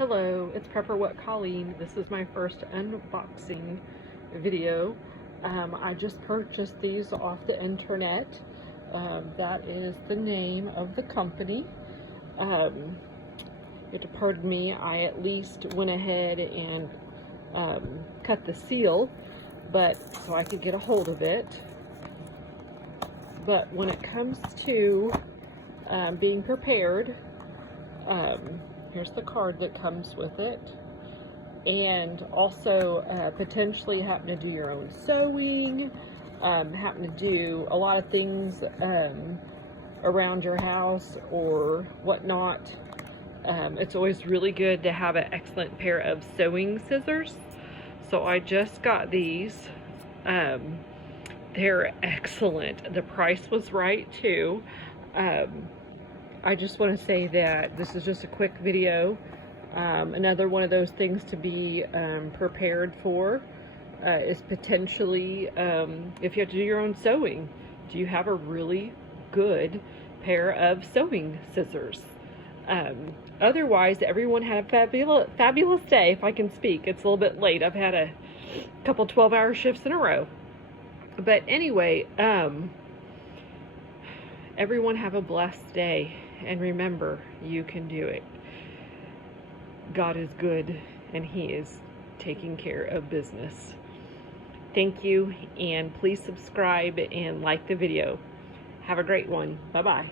Hello, it's Prepper What Colleen. This is my first unboxing video. I just purchased these off the internet. That is the name of the company. You have to pardon me, I at least went ahead and cut the seal, but so I could get a hold of it. But when it comes to being prepared, here's the card that comes with it, and also potentially happen to do your own sewing, happen to do a lot of things around your house or whatnot. It's always really good to have an excellent pair of sewing scissors. So I just got these. They're excellent. The price was right too. I just want to say that this is just a quick video. Another one of those things to be prepared for is potentially if you have to do your own sewing. Do you have a really good pair of sewing scissors? Otherwise, everyone had a fabulous day, if I can speak. It's a little bit late. I've had a couple 12-hour shifts in a row. But anyway, everyone have a blessed day. And remember, you can do it. God is good, and He is taking care of business. Thank you, and please subscribe and like the video. Have a great one. Bye-bye.